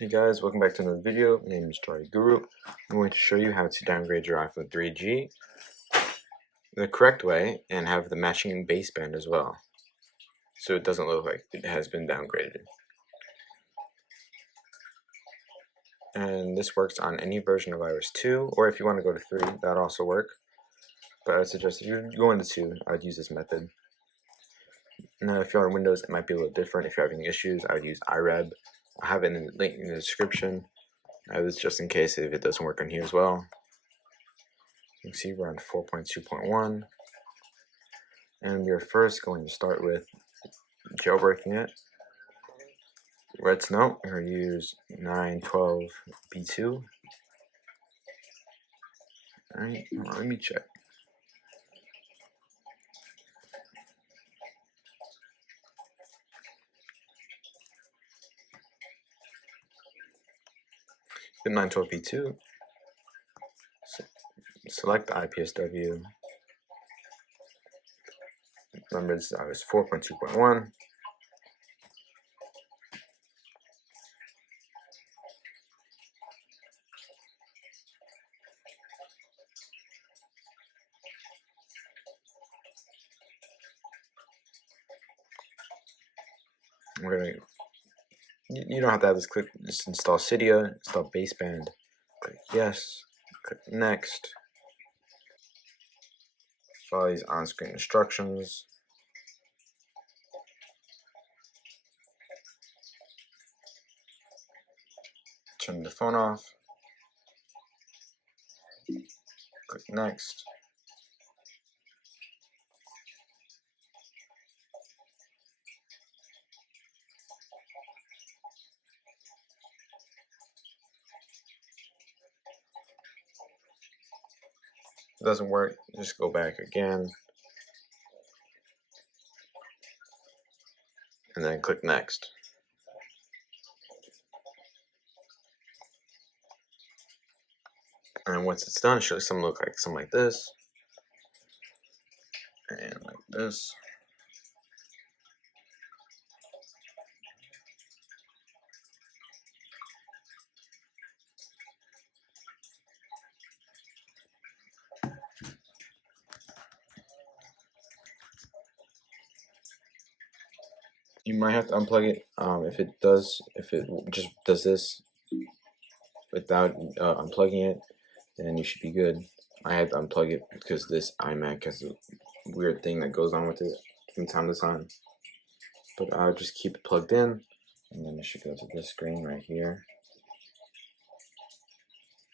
Hey guys, welcome back to another video. My name is Story Guru. I'm going to show you how to downgrade your iPhone 3G the correct way and have the matching baseband as well, so it doesn't look like it has been downgraded. And this works on any version of iOS 2, or if you want to go to 3, that also work. But I would suggest if you're going to 2, I would use this method. Now, if you're on Windows, it might be a little different. If you're having issues, I would use iREB. I'll have it in the link in the description. This just in case if it doesn't work on here as well. You can see we're on 4.2.1, and we're first going to start with jailbreaking it. Let's note we're going to use 9.12b2. Alright, let me check. Hit 9.12b2. Select the iPSW. Remember, this is 4.2.1. You don't have to have this click. Just install Cydia, install baseband. Click yes. Click next. Follow these on-screen instructions. Turn the phone off. Click next. If it doesn't work, just go back again. And then click next. And once it's done, it should look like something like this. And like this. You might have to unplug it. If it just does this without unplugging it, then you should be good. I had to unplug it because this iMac has a weird thing that goes on with it from time to time. But I'll just keep it plugged in, and then it should go to this screen right here.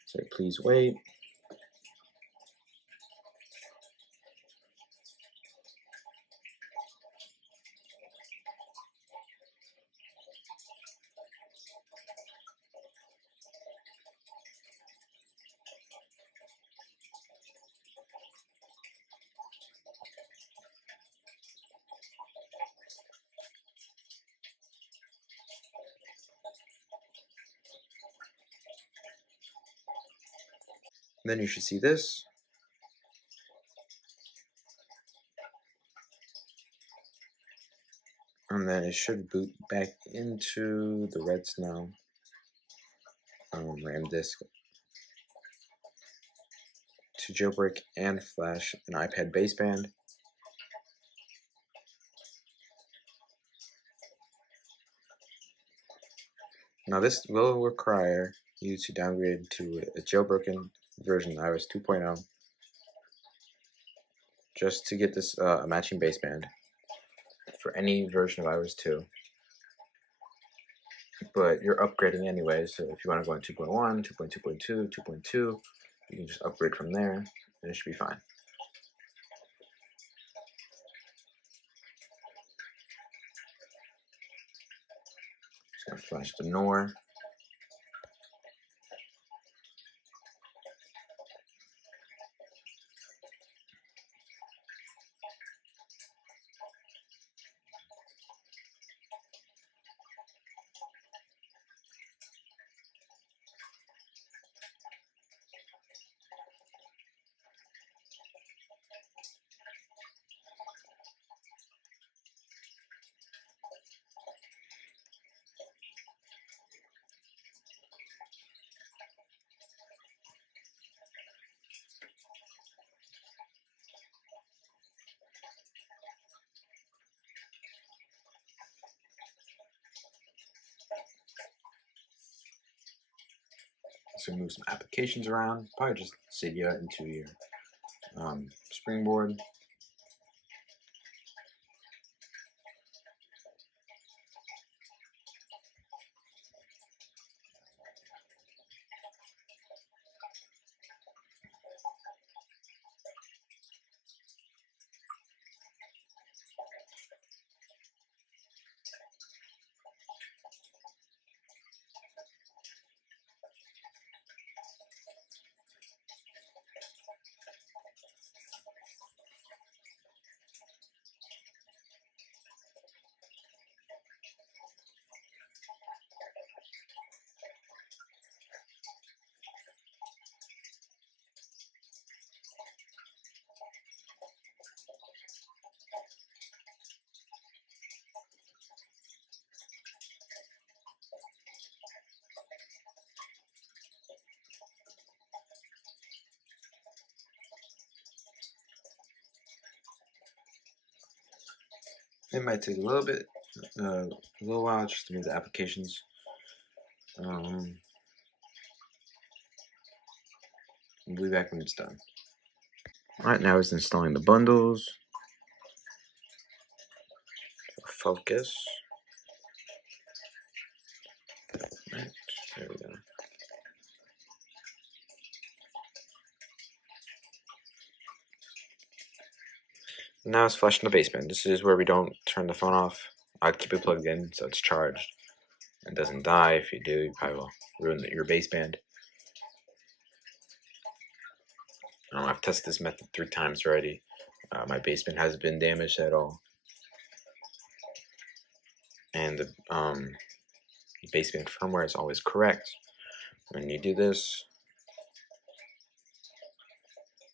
So please wait. Then you should see this. And then it should boot back into the red snow RAM disk to jailbreak and flash an iPad baseband. Now this will require you to downgrade to a jailbroken version of iOS 2.0 just to get this matching baseband for any version of iOS 2. But you're upgrading anyway, so if you want to go on 2.1, 2.2.2, 2.2, you can just upgrade from there, and it should be fine. Just gonna flash the NOR. to move some applications around. Probably just Cydia into your springboard. It might take a little while just to move the applications. We'll be back when it's done. Alright, now it's installing the bundles. Focus. Right, there we go. Now it's flashing the baseband. This is where we don't turn the phone off. I'd keep it plugged in so it's charged. It doesn't die. If you do, you probably will ruin your baseband. I've tested this method 3 times already. My baseband hasn't been damaged at all. And the baseband firmware is always correct. When you do this,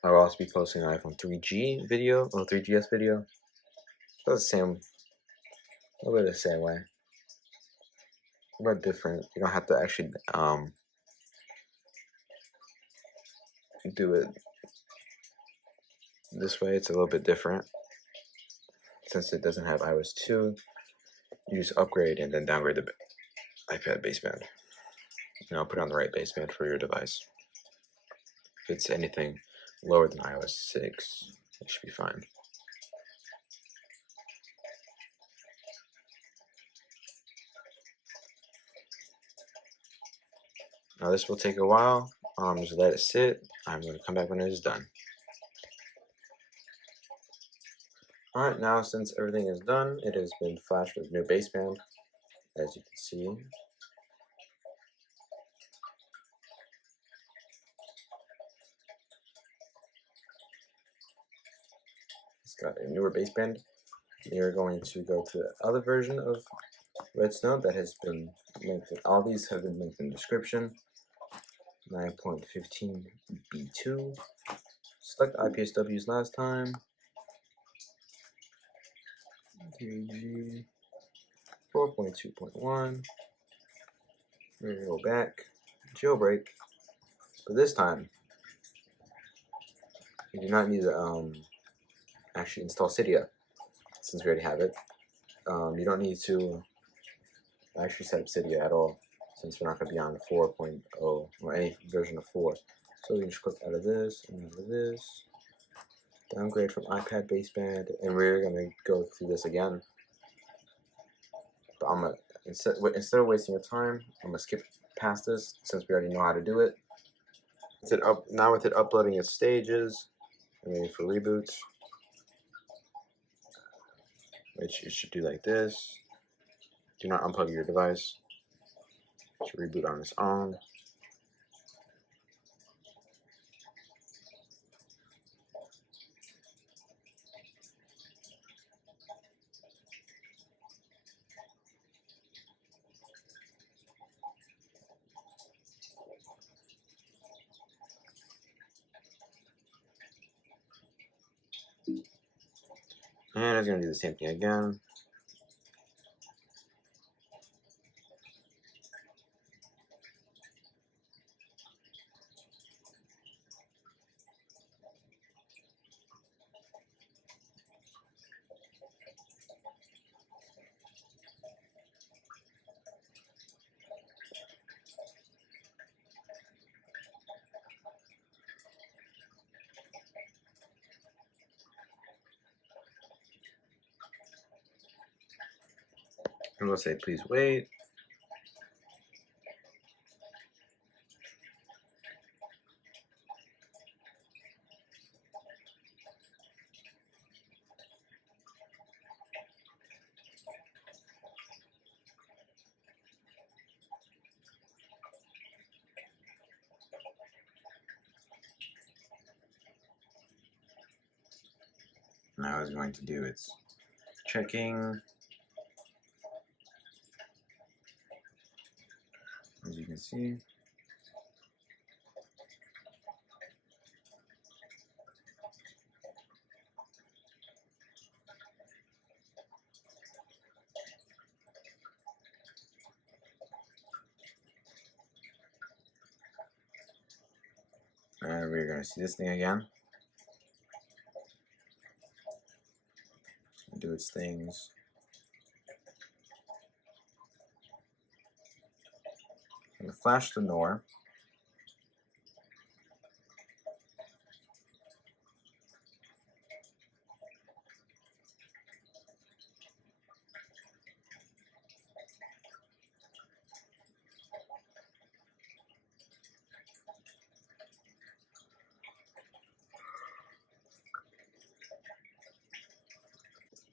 I will also be posting an iPhone 3G video or 3GS video. So it's the same, a little bit the same way, but different. You don't have to actually do it this way. It's a little bit different since it doesn't have iOS 2. You just upgrade and then downgrade the iPad baseband. And I'll put on the right baseband for your device. If it's anything lower than iOS 6, it should be fine. Now this will take a while. Just let it sit. I'm going to come back when it is done. Alright, now since everything is done, it has been flashed with new baseband, as you can see. It's got a newer baseband. You're going to go to the other version of Redstone that has been linked. All these have been linked in the description. 9.15 B2. Select iPSWs last time. 3G 4.2.1. We're gonna go back, jailbreak, but this time you do not need to actually install Cydia since we already have it. You don't need to actually set up Cydia at all since we're not going to be on 4.0 or any version of 4. So we can just click out of this and out of this. Downgrade from iPad baseband, and we're going to go through this again. But I'm gonna instead of wasting your time, I'm gonna skip past this since we already know how to do it. Now with it uploading its stages, I'm waiting for reboots, which it should do like this. Do not unplug your device. It should reboot on its own. And it's going to do the same thing again. And we'll say please wait. Now it's going to do its checking. As you can see. And we're going to see this thing again. Do its things. I'm going to flash the NOR.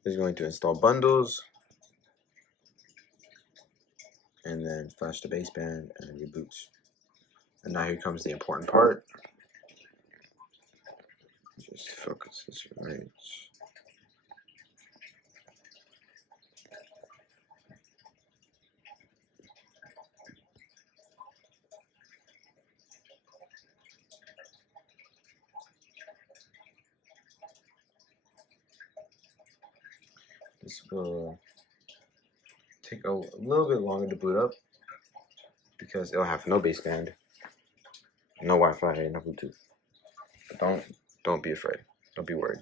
It's going to install bundles. And then flash the baseband and reboots. And now here comes the important part. Just focus this right. This will take a little bit longer to boot up because it'll have no baseband, no Wi-Fi, no Bluetooth. But don't be afraid. Don't be worried.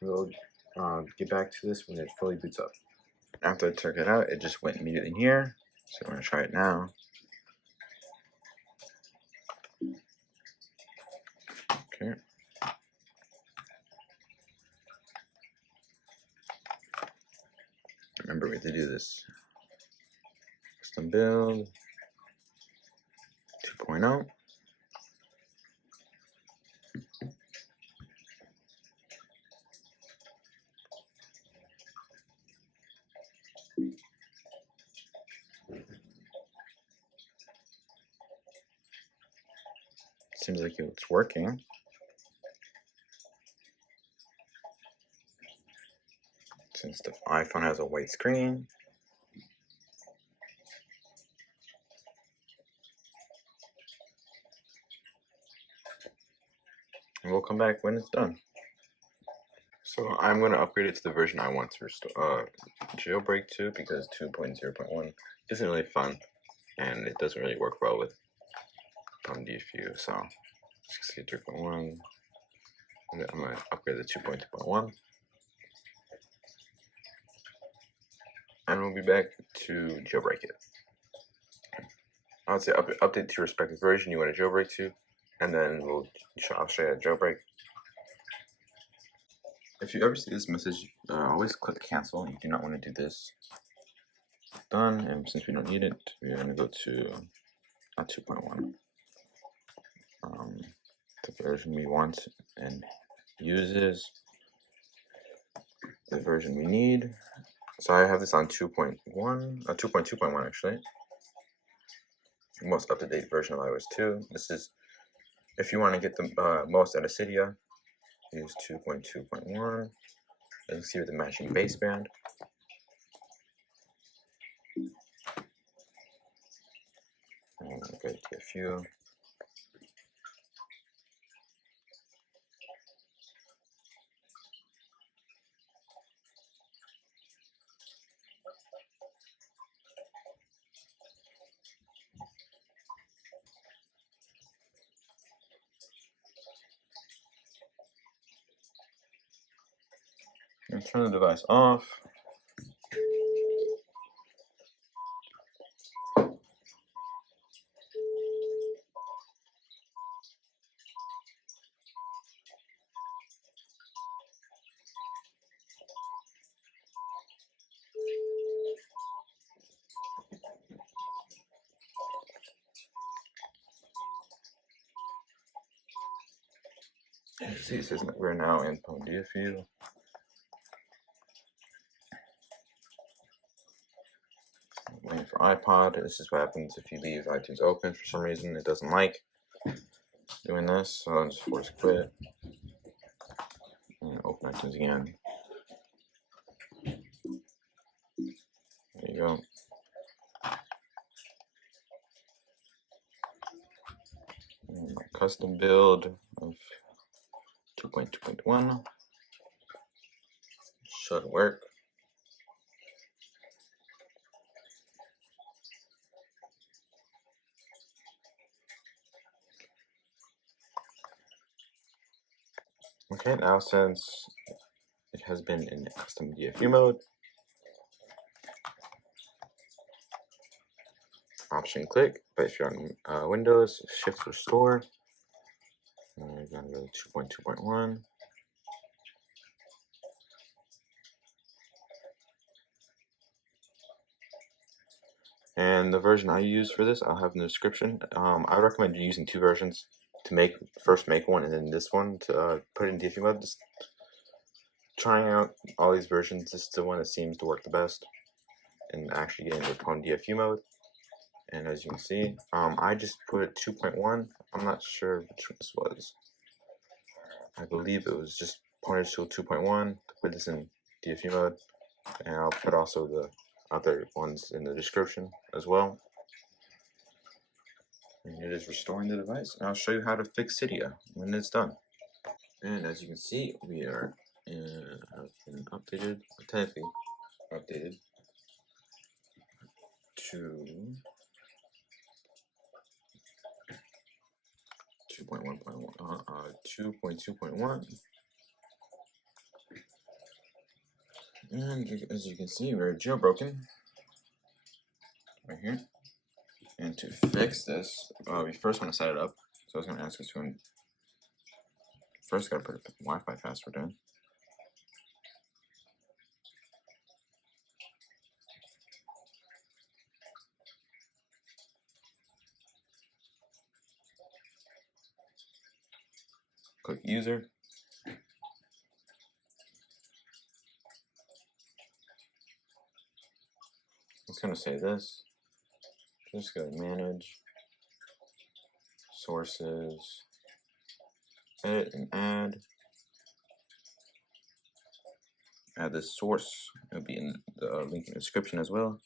We'll get back to this when it fully boots up. After I took it out, it just went immediately in here. So I'm going to try it now. Okay. Remember, we have to do this. Custom build 2.0. Seems like it's working. Since the iPhone has a white screen. And we'll come back when it's done. So I'm going to upgrade it to the version I want to restore, jailbreak to, because 2.0.1 isn't really fun, and it doesn't really work well with DFU. So 63.1. I'm going to upgrade the 2.2.1. And we'll be back to jailbreak it. I would say update to your respective version you want to jailbreak to, and then I'll show you a jailbreak. If you ever see this message, always click cancel. You do not want to do this. Done, and since we don't need it, we're going to go to 2.1. The version we want and uses the version we need. So I have this on 2.1, 2.2.1 actually. The most up-to-date version of iOS 2. This is, if you want to get the most out of Cydia, use 2.2.1. As you can see with the matching baseband. And go to DFU. And turn the device off. See, it says that we're now in Pwnage. Waiting for iPod. This is what happens if you leave iTunes open for some reason. It doesn't like doing this, so I'll just force quit and open iTunes again. There you go. And my custom build of 2.2.1 should work. Okay, now since it has been in custom DFU mode, option click, but if you're on Windows, shift restore. And we're going to go to 2.2.1. And the version I use for this, I'll have in the description. I recommend using two versions to first make one and then this one to put it in DFU mode. Just trying out all these versions. This is the one that seems to work the best and actually getting into Pwnage DFU mode. And as you can see, I just put 2.1. I'm not sure which one this was. I believe it was just Pwnage Tool 2.1 to put this in DFU mode. And I'll put also the other ones in the description as well. And it is restoring the device. And I'll show you how to fix Cydia when it's done. And as you can see, we are have been updated, technically updated to 2.2.1. And as you can see, we're jailbroken right here. And to fix this, we first want to set it up. So it's going to ask us to first got to put the Wi-Fi password in. Click user. It's going to say this. Just go to manage, sources, edit and add. Add this source. It'll be in the link in the description as well.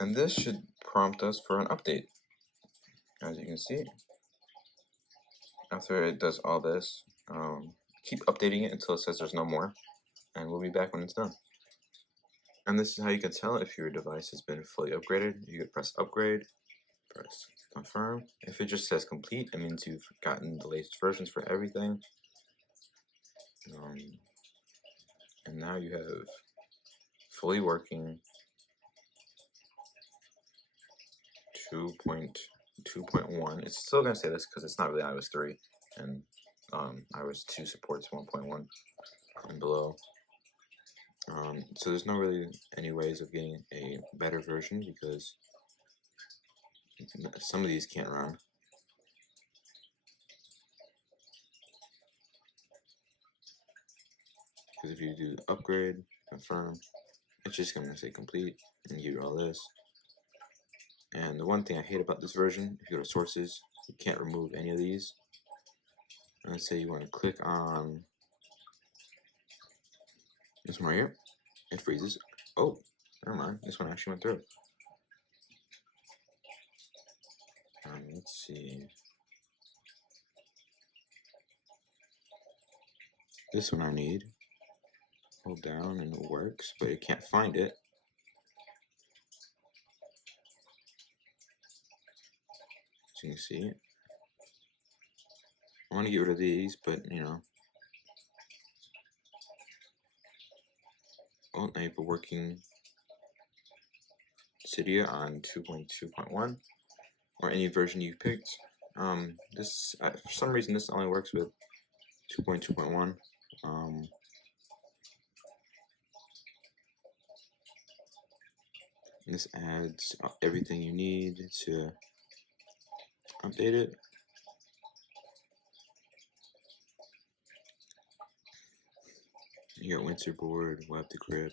And this should prompt us for an update. As you can see, after it does all this, keep updating it until it says there's no more, and we'll be back when it's done. And this is how you can tell if your device has been fully upgraded. You could press upgrade, press confirm. If it just says complete, it means you've gotten the latest versions for everything. And now you have fully working 2.2.1. It's still going to say this because it's not really iOS 3, and iOS 2 supports 1.1 and below. So there's not really any ways of getting a better version because some of these can't run. Because if you do upgrade, confirm, it's just going to say complete and give you all this. And the one thing I hate about this version, if you go to sources, you can't remove any of these. And let's say you want to click on this one right here, it freezes. Oh, never mind, this one actually went through. Let's see. This one I need. Hold down and it works, but it can't find it. So you can see it. I want to get rid of these, but you know, Now you have a working Cydia on 2.2.1 or any version you've picked. This for some reason this only works with 2.2.1. This adds everything you need to update it. You got winter board, web decrypt,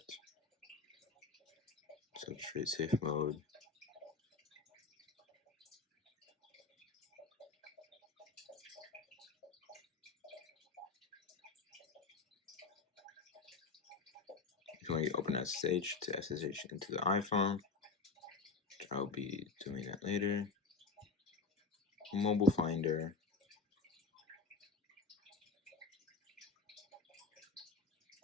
substrate safe mode. You can open SSH to SSH into the iPhone. I'll be doing that later. Mobile Finder.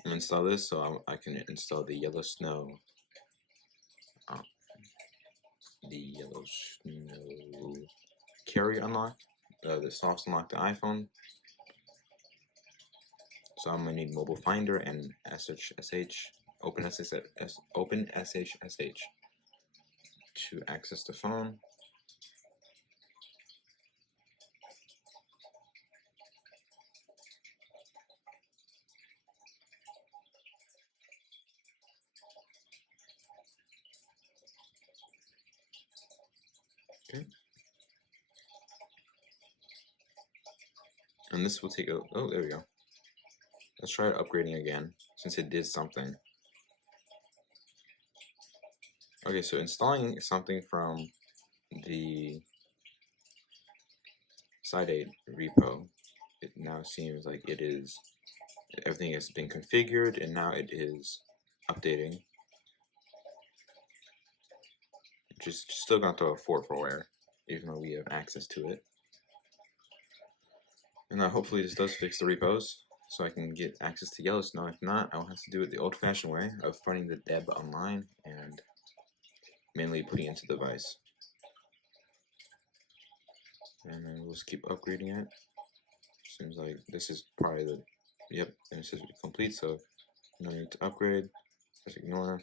I'm gonna install this so I can install the Yellow Snow. The Yellow Snow carry unlock, the soft unlock the iPhone. So I'm gonna need Mobile Finder and SSH, Open SSH to access the phone. Okay. And this will take a, oh, there we go. Let's try upgrading again, since it did something. Okay, so installing something from the Cydia repo, it now seems like it is, everything has been configured, and now it is updating. Just still gonna throw a firmware, even though we have access to it. And hopefully this does fix the repos, so I can get access to Yellow Snow. If not, I'll have to do it the old-fashioned way of finding the deb online and manually putting it into the device. And then we'll just keep upgrading it. Seems like this is probably the, yep, and it says complete, so no need to upgrade. Just ignore.